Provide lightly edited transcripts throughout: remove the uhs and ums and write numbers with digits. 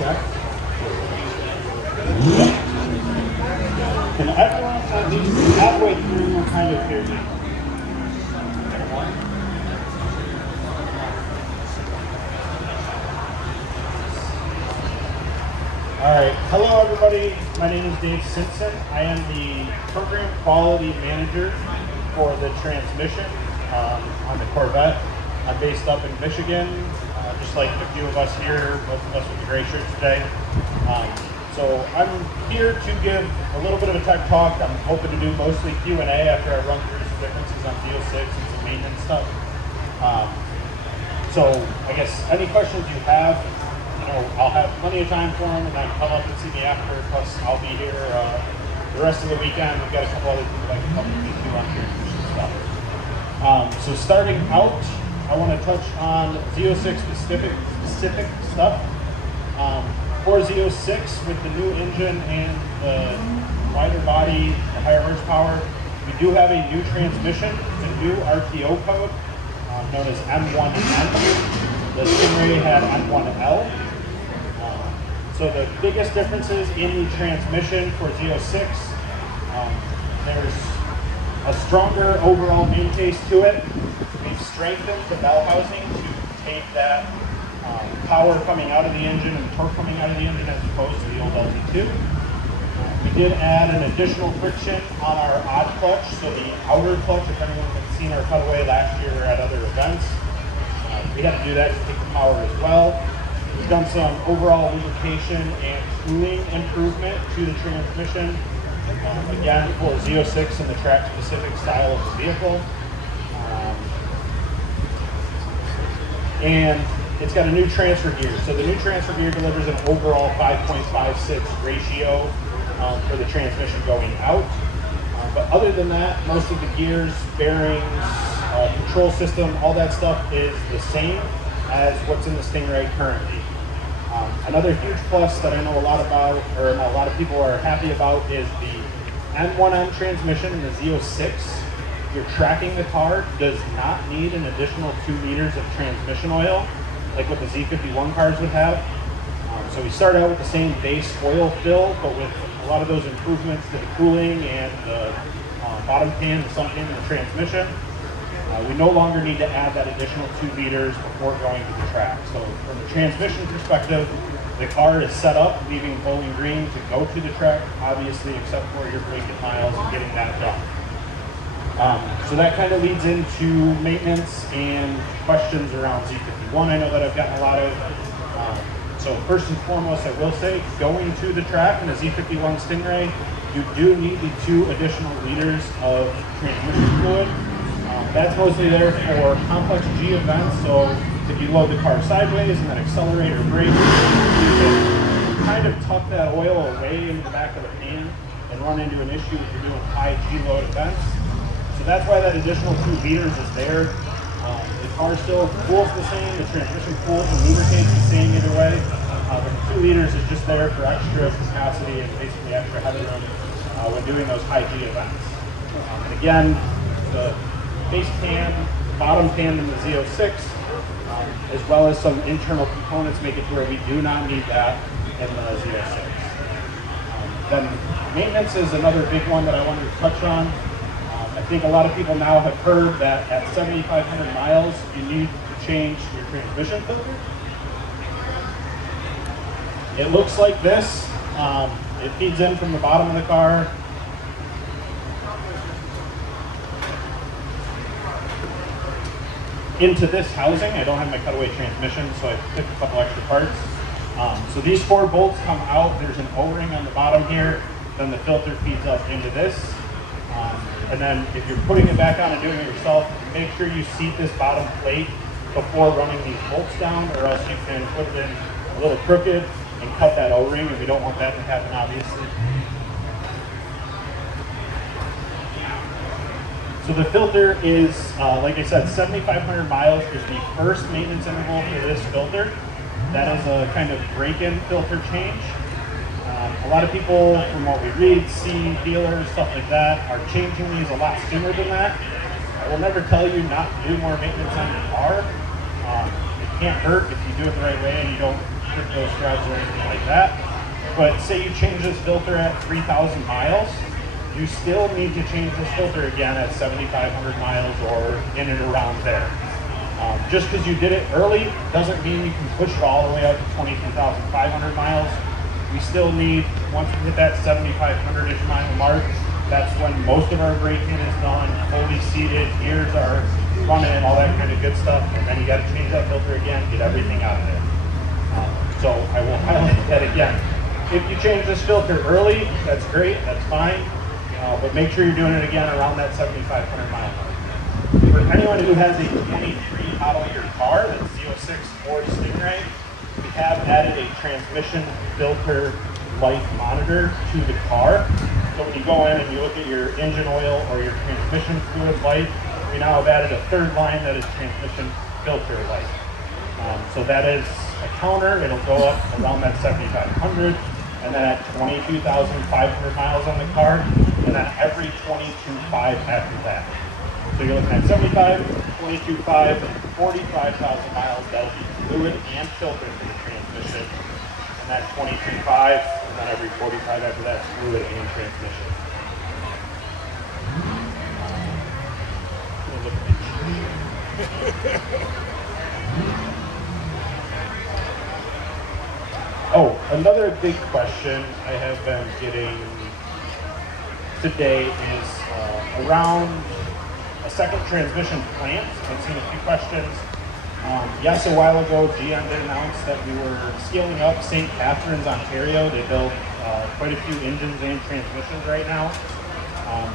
check. Can everyone at least halfway through kind of hear me? All right, hello everybody. My name is Dave Simpson. I am the Program Quality Manager for the transmission on the Corvette. I'm based up in Michigan, just like a few of us here, most of us with the gray shirts today. So I'm here to give a little bit of a tech talk. I'm hoping to do mostly Q&A after I run through some differences on Z06 and some maintenance stuff. So I guess any questions you have, I'll have plenty of time for them, and then come up and see me after. Plus, I'll be here the rest of the weekend. We've got a couple other people I can help me do on transmission stuff. So starting out, I want to touch on Z06 specific stuff. For Z06, with the new engine and the wider body, the higher horsepower, we do have a new transmission, a new RTO code known as M1N. The Stingray had M1L. So the biggest differences in the transmission for Z06, there's a stronger overall main case to it. We've strengthened the bell housing to take that power coming out of the engine and torque coming out of the engine as opposed to the old LT2. We did add an additional friction on our odd clutch, so the outer clutch, if anyone has seen our cutaway last year or at other events, we had to do that to take the power as well. We've done some overall lubrication and cooling improvement to the transmission, again for Z06 and the track-specific style of the vehicle. And it's got a new transfer gear. So the new transfer gear delivers an overall 5.56 ratio for the transmission going out. But other than that, most of the gears, bearings, control system, all that stuff is the same as what's in the Stingray currently. Another huge plus that I know a lot about, or a lot of people are happy about, is the M1M transmission in the Z06. You're tracking the car, does not need an additional 2 liters of transmission oil, like what the Z51 cars would have. So we start out with the same base oil fill, but with a lot of those improvements to the cooling and the bottom pan, the sump pan, and the transmission. We no longer need to add that additional 2 liters before going to the track. So from the transmission perspective, the car is set up, leaving Bowling Green to go to the track, obviously, except for your blanket miles and getting that done. So that kind of leads into maintenance and questions around Z51. I know that I've gotten a lot of. So first and foremost, I will say, going to the track in a Z51 Stingray, you do need the 2 additional liters of transmission fluid. That's mostly there for complex G events, so if you load the car sideways and then accelerate or brake, you can kind of tuck that oil away into the back of the pan and run into an issue if you're doing high G load events. So that's why that additional 2 liters is there. The car still cools the same, the transmission cools and lubricates the same either way. But the 2 liters is just there for extra capacity and basically extra headroom when doing those high G events. And again, the base pan, bottom pan in the Z06, as well as some internal components make it to where we do not need that in the Z06. Then maintenance is another big one that I wanted to touch on. I think a lot of people now have heard that at 7,500 miles, you need to change your transmission filter. It looks like this. It feeds in from the bottom of the car. Into this housing. I don't have my cutaway transmission, so I picked a couple extra parts. So these 4 bolts come out. There's an O-ring on the bottom here. Then the filter feeds up into this. And then if you're putting it back on and doing it yourself, make sure you seat this bottom plate before running these bolts down, or else you can put it in a little crooked and cut that O-ring, and we don't want that to happen, obviously. So the filter is, like I said, 7,500 miles is the first maintenance interval for this filter. That is a kind of break-in filter change. A lot of people, from what we read, see dealers, stuff like that, are changing these a lot sooner than that. I will never tell you not to do more maintenance on your car. It can't hurt if you do it the right way and you don't quick ghost drives or anything like that. But say you change this filter at 3,000 miles, you still need to change this filter again at 7,500 miles or in and around there. Just because you did it early doesn't mean you can push it all the way up to 22,500 miles. We still need, once we hit that 7,500-ish mile mark, that's when most of our braking is done, fully seated, gears are running, all that kind of good stuff, and then you got to change that filter again, get everything out of there. So I will highlight that again. If you change this filter early, that's great, that's fine, but make sure you're doing it again around that 7,500 mile mark. For anyone who has a 23 model year car, that's Z06 Ford Stingray, we have added a transmission filter life monitor to the car. So when you go in and you look at your engine oil or your transmission fluid light, we now have added a third line that is transmission filter light. So that is a counter. It'll go up around that 7,500, and then at 22,500 miles on the car, and then every 22.5 after that. So you're looking at 75, 22.5, and 45,000 miles. That'll be fluid and filter for the transmission. And that 22.5, and then every 45 after that, fluid and transmission. Oh, another big question I have been getting today is around a second transmission plant. I've seen a few questions. Yes, a while ago, GM did announce that we were scaling up St. Catharines, Ontario. They build quite a few engines and transmissions right now.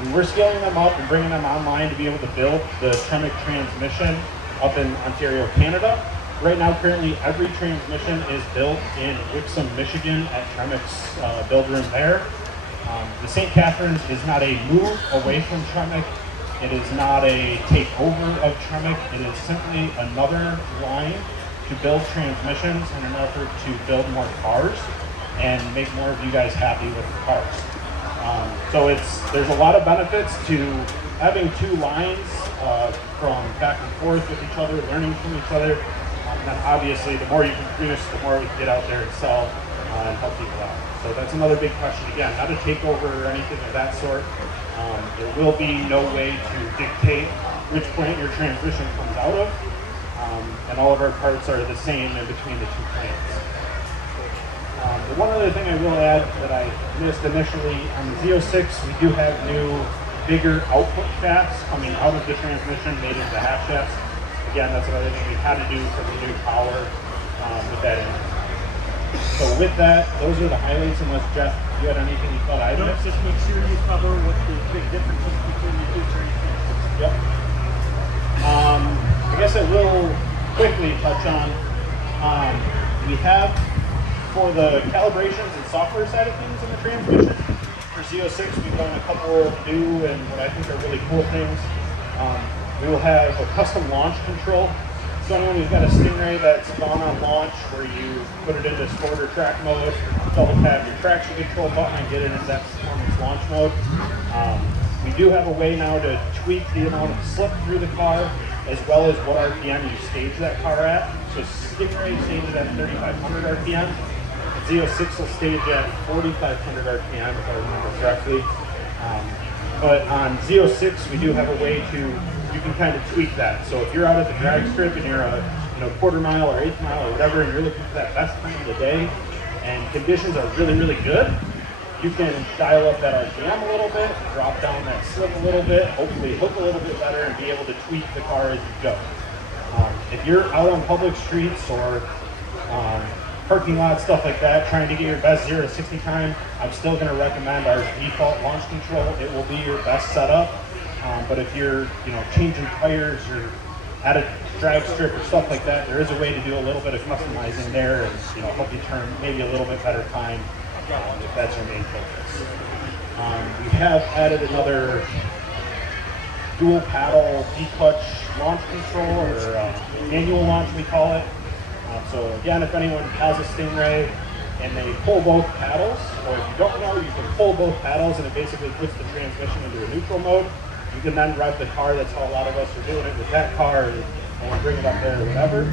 We were scaling them up and bringing them online to be able to build the Tremec transmission up in Ontario, Canada. Right now, currently, every transmission is built in Wixom, Michigan at Tremec's build room there. The St. Catharines is not a move away from Tremec. It is not a takeover of Tremec. It is simply another line to build transmissions in an effort to build more cars and make more of you guys happy with the cars. So there's a lot of benefits to having two lines from back and forth with each other, learning from each other. And then obviously the more you can produce, the more we can get out there and sell and help people out. So that's another big question. Again, not a takeover or anything of that sort. There will be no way to dictate which plant your transmission comes out of. And all of our parts are the same in between the two plants. The one other thing I will add that I missed initially, on the Z06, we do have new, bigger output shafts coming out of the transmission made into half shafts. Again, that's another thing we had to do for the new power with that engine. So with that, those are the highlights, unless Jeff, you had anything you thought I missed? Just make sure you cover what the big differences between the two transmissions. Yep. I guess I will quickly touch on, we have, for the calibrations and software side of things in the transmission, for Z06, we've done a couple new and what I think are really cool things. We will have a custom launch control. So anyone who's got a Stingray that's gone on launch, where you put it into sport or track mode, double tap your traction control button and get it into that performance launch mode. We do have a way now to tweak the amount of slip through the car, as well as what RPM you stage that car at. So Stingray stages at 3,500 RPM. Z06 will stage at 4,500 RPM, if I remember correctly. But on Z06, we do have a way to, you can kind of tweak that. So if you're out at the drag strip and you're a quarter mile or eighth mile or whatever, and you're looking for that best time of the day, and conditions are really, really good, you can dial up that RPM a little bit, drop down that slip a little bit, hopefully hook a little bit better, and be able to tweak the car as you go. If you're out on public streets or parking lots, stuff like that, trying to get your best 0 to 60 time, I'm still going to recommend our default launch control. It will be your best setup. But if you're, changing tires or at a drag strip or stuff like that, there is a way to do a little bit of customizing there and, help you turn maybe a little bit better time if that's your main focus. We have added another dual paddle D-clutch launch control, or manual launch we call it. So again, if anyone has a Stingray and they pull both paddles, or if you don't know, you can pull both paddles and it basically puts the transmission into a neutral mode. You can then rev the car. That's how a lot of us are doing it with that car, and bring it up there or whatever.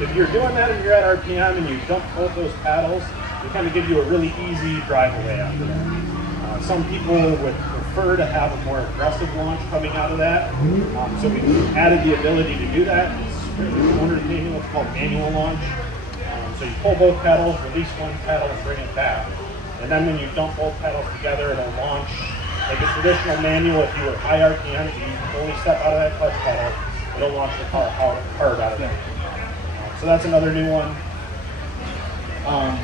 if you're doing that and you're at RPM and you dump both those paddles, it kind of gives you a really easy drive away after that. Some people would prefer to have a more aggressive launch coming out of that. So we added the ability to do that. It's owner's manual, it's called manual launch. So you pull both pedals, release one pedal, and bring it back. And then when you dump both pedals together, it'll launch like a traditional manual. If you were high RPM, if you only step out of that clutch pedal, it'll launch the car hard out of there. So that's another new one.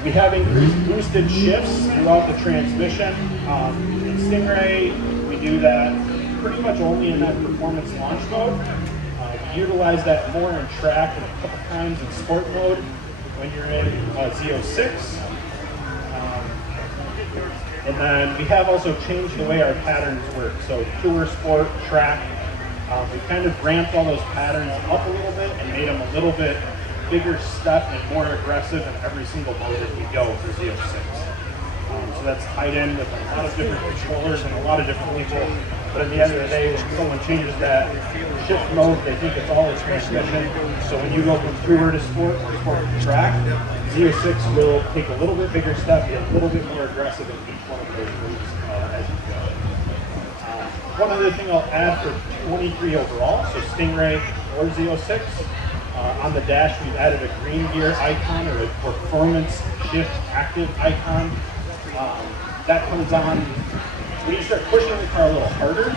We have increased boosted shifts throughout the transmission. In Stingray, we do that pretty much only in that performance launch mode. We utilize that more in track and a couple times in sport mode when you're in Z06. And then we have also changed the way our patterns work. So tour, sport, track, we've kind of ramped all those patterns up a little bit and made them a little bit bigger step and more aggressive in every single mode as we go for Z06. So that's tied in with a lot of different controllers and a lot of different people. But at the end of the day, when someone changes that shift mode, they think it's all a transmission. So when you go from tour to sport or sport to track, Z06 will take a little bit bigger step, be a little bit more aggressive in each one of those moves as you go. One other thing I'll add for 23 overall, so Stingray or Z06, on the dash we've added a green gear icon or a performance shift active icon. That comes on when you start pushing the car a little harder.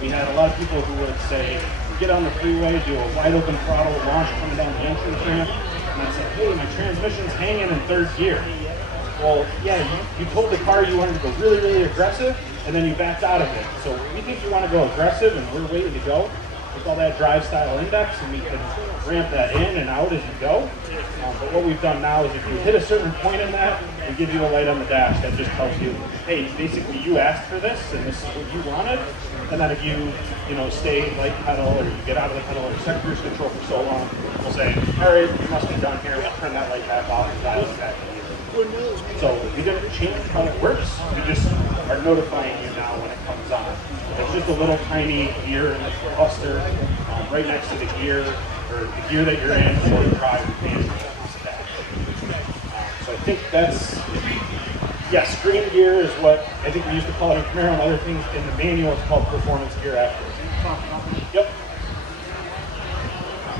We had a lot of people who would say, get on the freeway, do a wide open throttle launch coming down the entrance ramp, and I said, hey, my transmission's hanging in third gear. Well, yeah, you told the car you wanted to go really, really aggressive, and then you backed out of it. So we think you want to go aggressive, and we're waiting to go. We call that drive style index, and we can ramp that in and out as you go. But what we've done now is if you hit a certain point in that, we give you a light on the dash that just tells you, hey, basically you asked for this, and this is what you wanted. And then if you stay light pedal or you get out of the pedal or set cruise control for so long, we'll say, all right, you must be done here. We'll turn that light back off and dial it back in. So we didn't change how it works. We just are notifying you now when it comes on. It's just a little tiny gear in the cluster right next to the gear or the gear that you're in for the drive manual on the dash. So I think that's, yes, green gear is what I think we used to call it in Camaro and other things. In the manual, it's called performance gear active. Yep.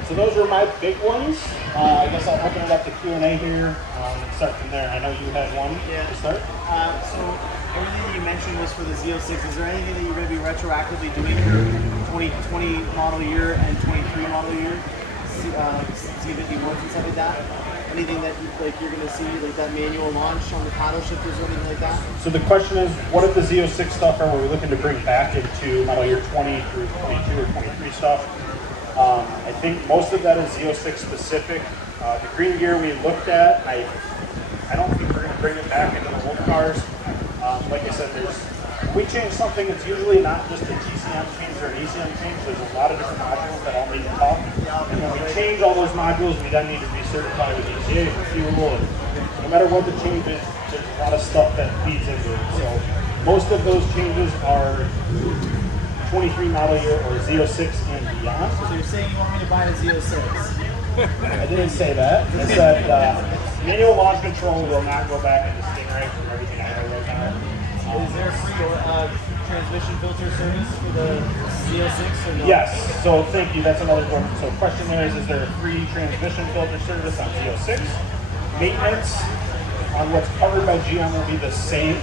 So those were my big ones. I guess I'll open it up to Q&A here and start from there. I know you had one to start. So everything that you mentioned was for the Z06. Is there anything that you're going to be retroactively doing for 2020 model year and 23 model year? Z51 and stuff like that? Anything that you're going to see, like that manual launch on the paddle shifters or anything like that? So the question is, what of the Z06 stuff are we looking to bring back into model year 20 through 22 or 23 stuff? I think most of that is Z06 specific. The green gear we looked at, I don't think we're going to bring it back into the old cars. Like I said, if we change something, it's usually not just a TCM change or an ECM change. There's a lot of different modules that all need to talk. And when we change all those modules, we then need to recertify with ECA for fuel. And no matter what the change is, there's a lot of stuff that feeds into it. So most of those changes are 23 model year or Z06 and beyond. So you're saying you want me to buy a Z06? I didn't say that. I said manual launch control will not go back into Stingray from everything I know right now. Is there a free transmission filter service for the Z06 or no? Yes, so thank you, that's another one. So question is there a free transmission filter service on Z06? Maintenance on what's covered by GM will be the same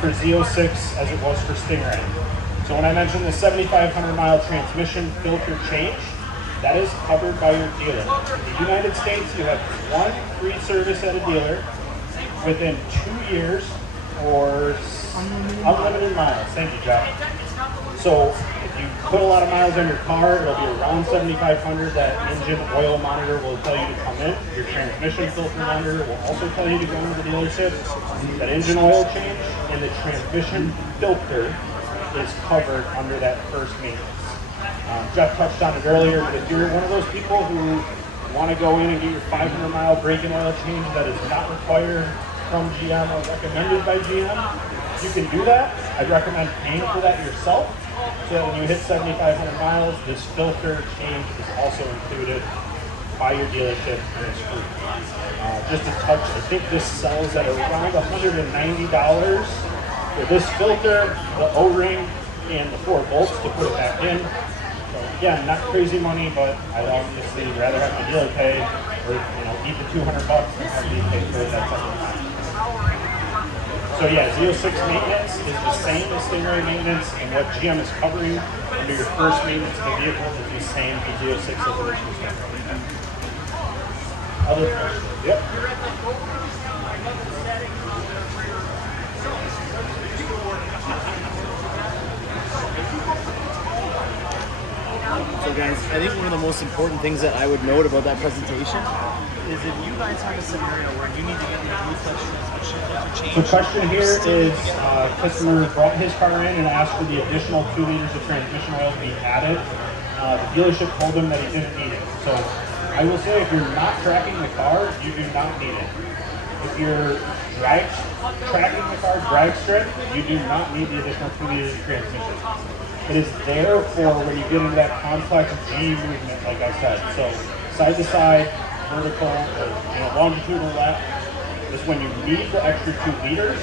for Z06 as it was for Stingray. So when I mentioned the 7,500 mile transmission filter change, that is covered by your dealer. In the United States, you have one free service at a dealer within 2 years for unlimited miles. Thank you, Jeff. So if you put a lot of miles on your car, it'll be around 7,500. That engine oil monitor will tell you to come in. Your transmission filter monitor will also tell you to go into the dealership. That engine oil change and the transmission filter is covered under that first maintenance. Jeff touched on it earlier, but if you're one of those people who want to go in and get your 500-mile brake oil change that is not required from GM or recommended by GM, you can do that. I'd recommend paying for that yourself, so that when you hit 7,500 miles, this filter change is also included. by your dealership and it's free. Just a touch, I think this sells at around $190 for this filter, the O-ring, and the 4 bolts to put it back in. So again, not crazy money, but I'd obviously rather have my dealer pay, or eat the $200 than have me pay for it that second time. So yeah, Z06 maintenance is the same as Stingray maintenance, and what GM is covering under your first maintenance of the vehicle is the same for Z06 as it is for Stingray. Other questions? Yep. So guys, I think one of the most important things that I would note about that presentation is if you guys have a scenario where you need to get the blue clutch transmission filter changed. The question here is, customer brought his car in and asked for the additional 2 liters of transmission oil to be added. The dealership told him that he didn't need it. So I will say, if you're not tracking the car, you do not need it. If you're tracking the car drag strip, you do not need the additional 2 liters of transmission. It is there for when you get into that complex G movement, like I said. So side to side, vertical, or longitudinal left is when you need the extra 2 liters.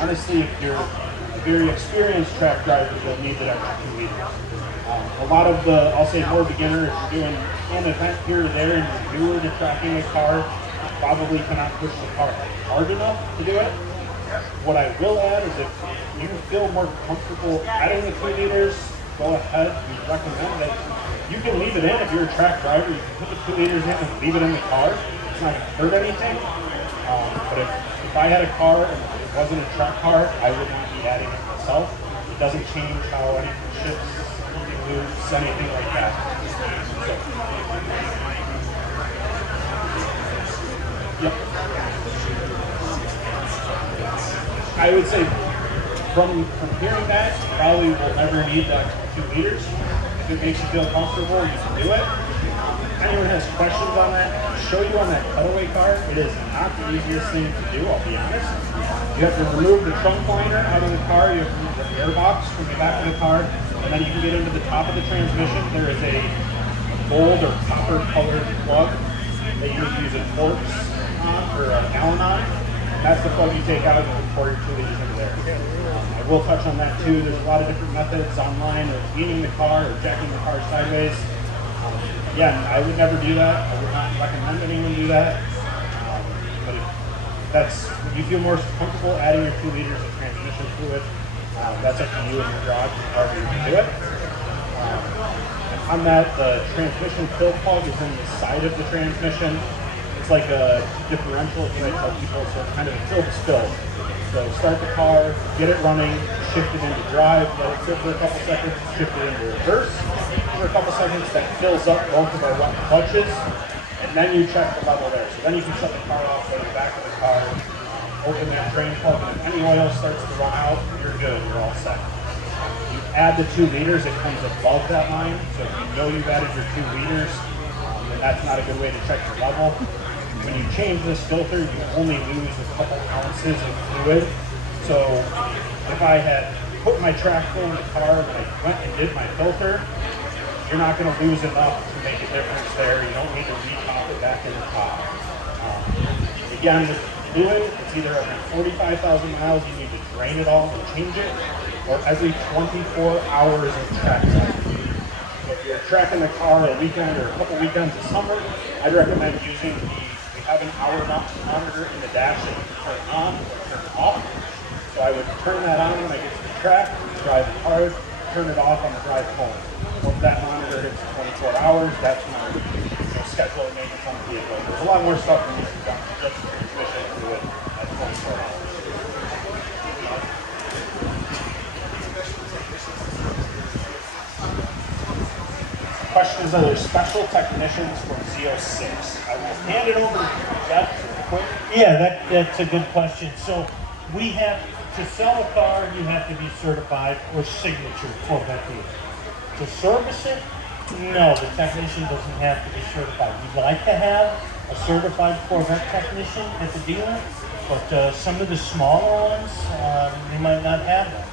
Honestly, if you're a very experienced track driver, you'll need that extra 2 liters. A lot of the, I'll say more beginner, if you're doing an event here or there and you're newer to tracking a car, you probably cannot push the car hard enough to do it. What I will add is if you feel more comfortable adding the 2 liters, go ahead. We recommend that you can leave it in if you're a track driver. You can put the 2 liters in and leave it in the car. It's not going to hurt anything. But if I had a car and it wasn't a track car, I would not be adding it myself. It doesn't change how anything shifts, moves, anything like that. Yep. I would say from hearing that, you probably will never need that 2 liters. If it makes you feel comfortable, you can do it. If anyone has questions on that, I'll show you on that cutaway car. It is not the easiest thing to do, I'll be honest. You have to remove the trunk liner out of the car, you have to remove the air box from the back of the car, and then you can get into the top of the transmission. There is a gold or copper colored plug that you need to use a Torx on, or an Allen on. That's the plug you take out and pour your 2 liters into there. I will touch on that too. There's a lot of different methods online of leaning the car or jacking the car sideways. Again, I would never do that. I would not recommend anyone do that. But if you feel more comfortable adding your 2 liters of transmission fluid, that's up to you and your garage, however you can do it. On that, the transmission fill plug is in the side of the transmission. It's like a differential, is what I tell people, so it's kind of a tilt-spill. So start the car, get it running, shift it into drive, let it sit for a couple seconds, shift it into reverse for a couple seconds. That fills up both of our wet clutches, and then you check the level there. So then you can shut the car off, go to the back of the car, open that drain plug, and if any oil starts to run out, you're good, you're all set. You add the 2 liters, it comes above that line, so if you know you've added your 2 liters, then that's not a good way to check your level. When you change this filter, you only lose a couple ounces of fluid. So if I had put my track full in the car and I went and did my filter, you're not going to lose enough to make a difference there. You don't need to re-top it back in the top. Again, with fluid, it's either every 45,000 miles you need to drain it all and change it, or every 24 hours of track time. So if you're tracking the car a weekend or a couple weekends of summer, I'd recommend using have an hour monitor in the dash that you can turn on or turn off. So I would turn that on when I get to the track, drive the car, turn it off on the drive home. Once that monitor hits 24 hours, that's when I would schedule maintenance on the vehicle. There's a lot more stuff that needs to be done, just the transmission fluid at 24 hours. Questions, are there special technicians for Z06? I will hand it over to Jeff quick. Yeah, that's a good question. So we have, to sell a car, you have to be certified or signature Corvette dealer. To service it, no, the technician doesn't have to be certified. We'd like to have a certified Corvette technician at the dealer, but some of the smaller ones, they might not have that.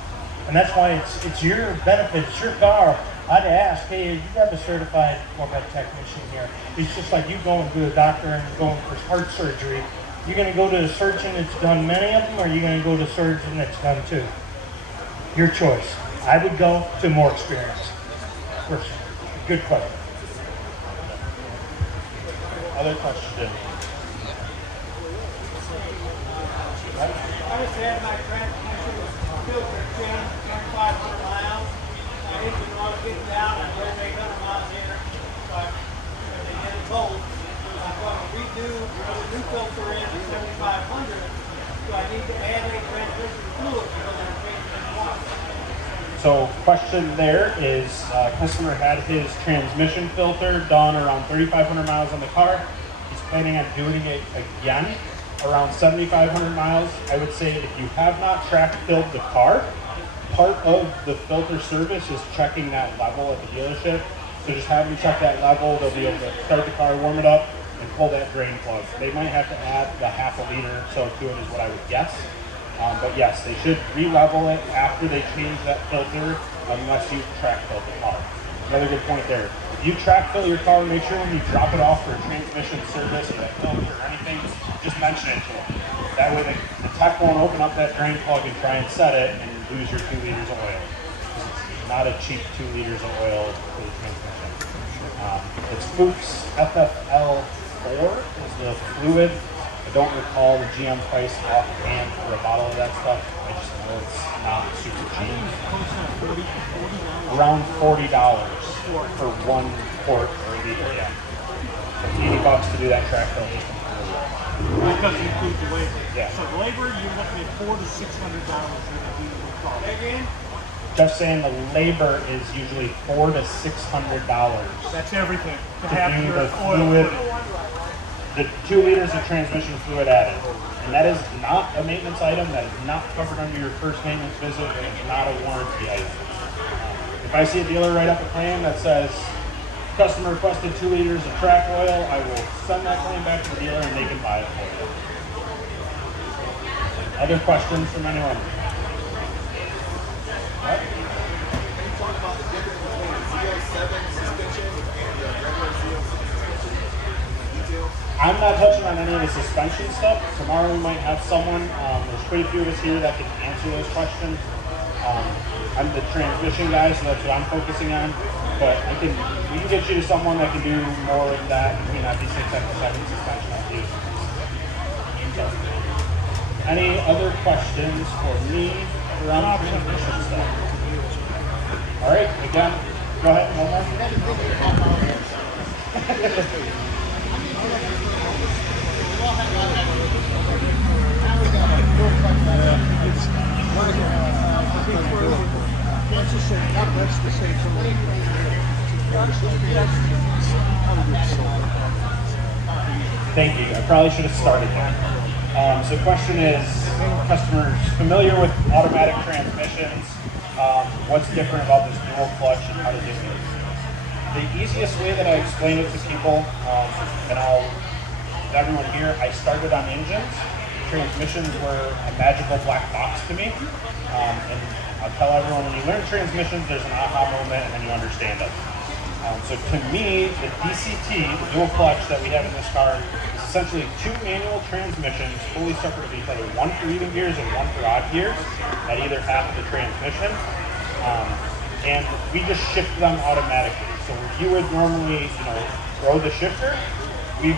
And that's why it's your benefit, it's your car. I'd ask, hey, you have a certified Corvette technician here. It's just like you going to a doctor and going for heart surgery. You're going to go to a surgeon that's done many of them, or are you going to go to a surgeon that's done two? Your choice. I would go to more experience. Personally. Good question. Other question? I just had my transmission filter changed 2,500 miles. My engine was getting down and drove 800 miles here. So they had it told. I'm going to redo the new filter in at 7,500. So I need to add a transmission fluid because I'm changing the water. So question there is, customer had his transmission filter done around 3,500 miles on the car. He's planning on doing it again around 7,500 miles. I would say if you have not track filled the car, part of the filter service is checking that level at the dealership. So just have them check that level. They'll be able to start the car, warm it up, and pull that drain plug. They might have to add the half a liter or so to it is what I would guess. But yes, they should re-level it after they change that filter unless you track fill the car. Another good point there. If you track fill your car, make sure when you drop it off for a transmission service or that filter or anything, just mention it to them. That way the tech won't open up that drain plug and try and set it and lose your 2 liters of oil. It's not a cheap 2 liters of oil for the transmission. It's Fuchs FFL4 is the fluid. I don't recall the GM price offhand for a bottle of that stuff. I just know it's not super cheap. Around $40 for 1 quart or a liter, yeah. So it's $80 to do that track fill. That doesn't include the labor. Yeah. So the labor, you're looking at $400 to $600 Again? Just saying the labor is usually $400 to $600 That's everything. To to have do your the oil fluid, put in. the 2 liters of transmission fluid added. And that is not a maintenance item. That is not covered under your first maintenance visit. And it's not a warranty item. If I see a dealer write up a claim that says, customer requested 2 liters of track oil, I will send that claim back to the dealer and they can buy it for you. Other questions from anyone? What? Can you talk about the difference between a Z07 suspension and the regular Z06 suspension? Details? I'm not touching on any of the suspension stuff. Tomorrow we might have someone. There's quite a few of us here that can answer those questions. I'm the transmission guy, so that's what I'm focusing on. But we can get you to someone that can do more of that between that D6 and the 7 suspension on you. So, any other questions for me around transmission stuff? All right, again, go ahead, one Thank you. I probably should have started there. So question is, customers familiar with automatic transmissions, what's different about this dual clutch and how does it work? The easiest way that I explain it to people, and everyone here, I started on engines. Transmissions were a magical black box to me. And I'll tell everyone, when you learn transmissions, there's an aha moment and then you understand it. So to me, the DCT, the dual clutch that we have in this car, is essentially 2 manual transmissions fully separate from each other, one for even gears and one for odd gears at either half of the transmission. And we just shift them automatically. So where you would normally, throw the shifter, we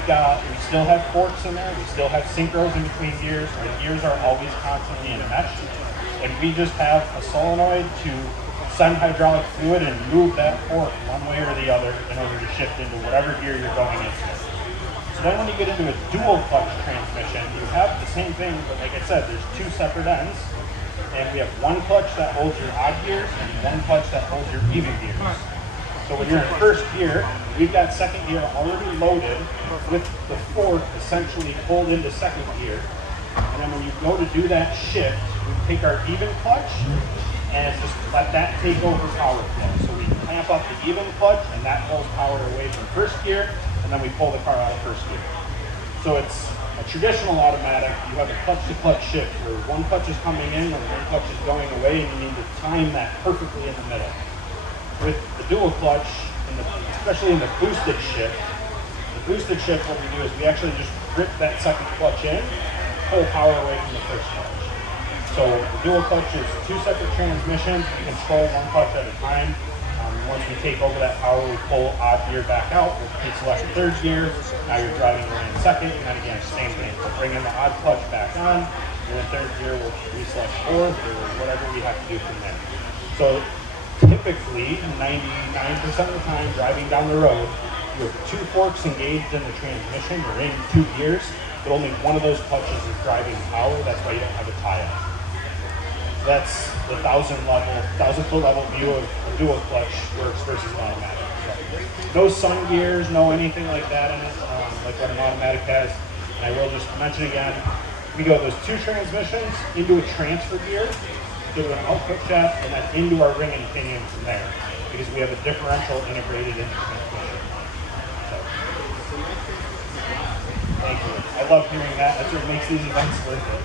still have forks in there, we still have synchros in between gears, our gears are always constantly enmeshed, and we just have a solenoid to send hydraulic fluid and move that fork one way or the other in order to shift into whatever gear you're going into. So then when you get into a dual clutch transmission, you have the same thing, but like I said, there's 2 separate ends, and we have one clutch that holds your odd gears and one clutch that holds your even gears. So when you're in first gear, we've got second gear already loaded with the fork essentially pulled into second gear. And then when you go to do that shift, we take our even clutch and just let that take over power flow. So we clamp up the even clutch and that pulls power away from first gear, and then we pull the car out of first gear. So it's a traditional automatic. You have a clutch-to-clutch shift where one clutch is coming in and one clutch is going away, and you need to time that perfectly in the middle. with the dual clutch, especially in the boosted shift, what we do is we actually just grip that second clutch in, pull power away from the first clutch. So the dual clutch is 2 separate transmissions. We control one clutch at a time. Once we take over that power, we pull odd gear back out. We'll select third gear. Now you're driving away in second, and then again, same thing. We'll bring in the odd clutch back on. You're in third gear, we'll reselect fourth, or whatever we have to do from there. So typically, 99% of the time, driving down the road, you have 2 forks engaged in the transmission. You're in 2 gears, but only one of those clutches is driving power. That's why you don't have a tie-up. That's the 1,000-foot level view of a dual clutch works versus an automatic. So, no sun gears, no anything like that in it, like what an automatic has. And I will just mention again, we go those 2 transmissions into a transfer gear, to an output shaft, and then into our ring and pinion from there, because we have a differential integrated in the transmission. So, thank you. I love hearing that. That's what makes these events worth it.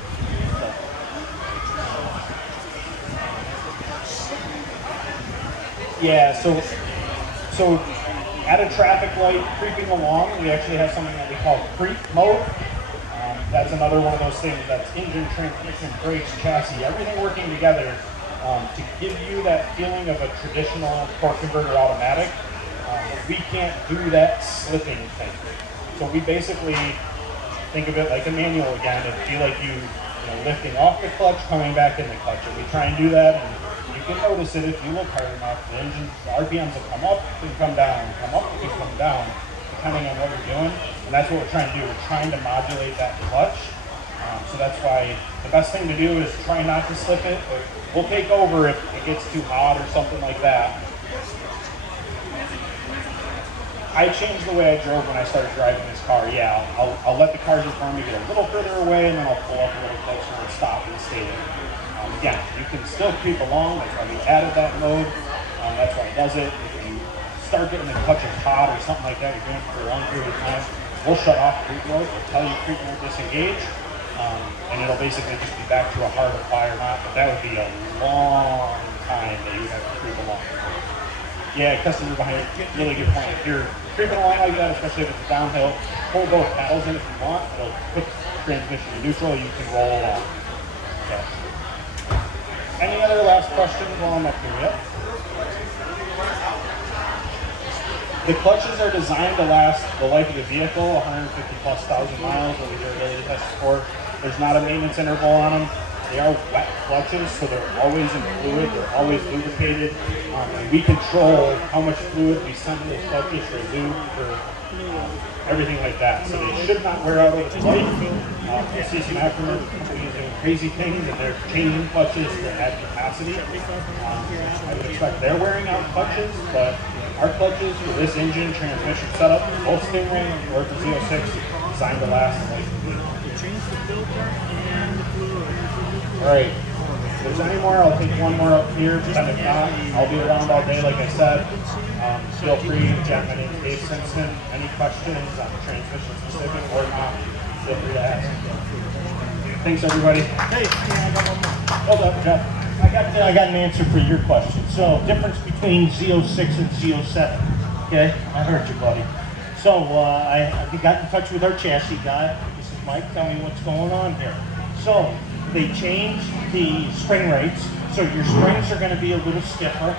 Yeah, so at a traffic light, creeping along, we actually have something that we call creep mode. That's another one of those things that's engine, transmission, brakes, chassis, everything working together to give you that feeling of a traditional torque converter automatic. We can't do that slipping thing. So we basically think of it like a manual again and feel like you lifting off the clutch, coming back in the clutch. And we try and do that, and you can notice it if you look hard enough. The engine's RPMs will come up and come down, come up and come down, depending on what you're doing. And that's what we're trying to do. We're trying to modulate that clutch. So that's why the best thing to do is try not to slip it. But we'll take over if it gets too hot or something like that. I changed the way I drove when I started driving this car. Yeah, I'll let the cars in front of me get a little further away, and then I'll pull up a little closer and stop and stay there. Again, you can still creep along. That's why we added that mode. That's why it does it. If you start getting the clutch hot or something like that, you're doing it for a long period of time, we'll shut off creep mode. We'll tell you creep mode disengage, and it'll basically just be back to a hard apply or not. But that would be a long time that you would have to creep along. Yeah, customer behind it, really good point. If you're creeping along like that, especially if it's downhill, pull both paddles in if you want. It'll put the transmission in neutral, you can roll along. So. Any other last questions while I'm up here? Yep. The clutches are designed to last the life of the vehicle, 150,000+ miles, what we do a daily test for. There's not a maintenance interval on them. They are wet clutches, so they're always in fluid, they're always lubricated. And we control how much fluid we send to those clutches for lube, for everything like that. So they should not wear out over the life. I see some aftermarket companies doing crazy things, and they're changing clutches to add capacity. I would expect they're wearing out clutches, but our clutches for this engine transmission setup, both Stingray or the Z06, designed to last the life of the vehicle. All right, if there's any more, I'll take one more up here. If not, I'll be around all day, like I said. Feel free to chat. My name is Dave Simpson. Any questions on transmission specific or not, feel free to ask. Thanks, everybody. Hey, I got one more. Hold up, Jeff. I got an answer for your question. So, difference between Z06 and Z07. Okay, I heard you, buddy. So, I got in touch with our chassis guy. This is Mike. Tell me what's going on here. So, they changed the spring rates. So, your springs are going to be a little stiffer.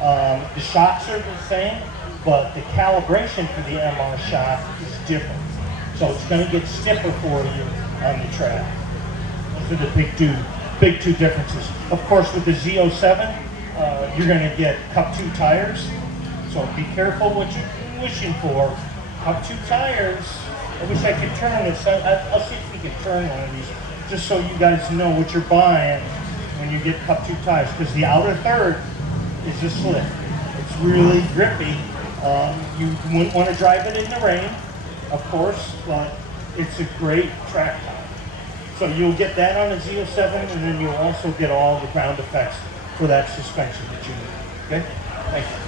The shocks are the same, but the calibration for the MR shock is different. So, it's going to get stiffer for you on the track. Those are the big two differences. Of course, with the Z07, you're going to get Cup 2 tires. So be careful what you're wishing for. Cup 2 tires. I wish I could turn this. I'll see if we can turn one of these, just so you guys know what you're buying when you get Cup 2 tires. Because the outer third is just slick. It's really grippy. You wouldn't want to drive it in the rain, of course, but it's a great track tire. So you'll get that on the Z07, and then you'll also get all the ground effects for that suspension that you need. Okay? Thank you.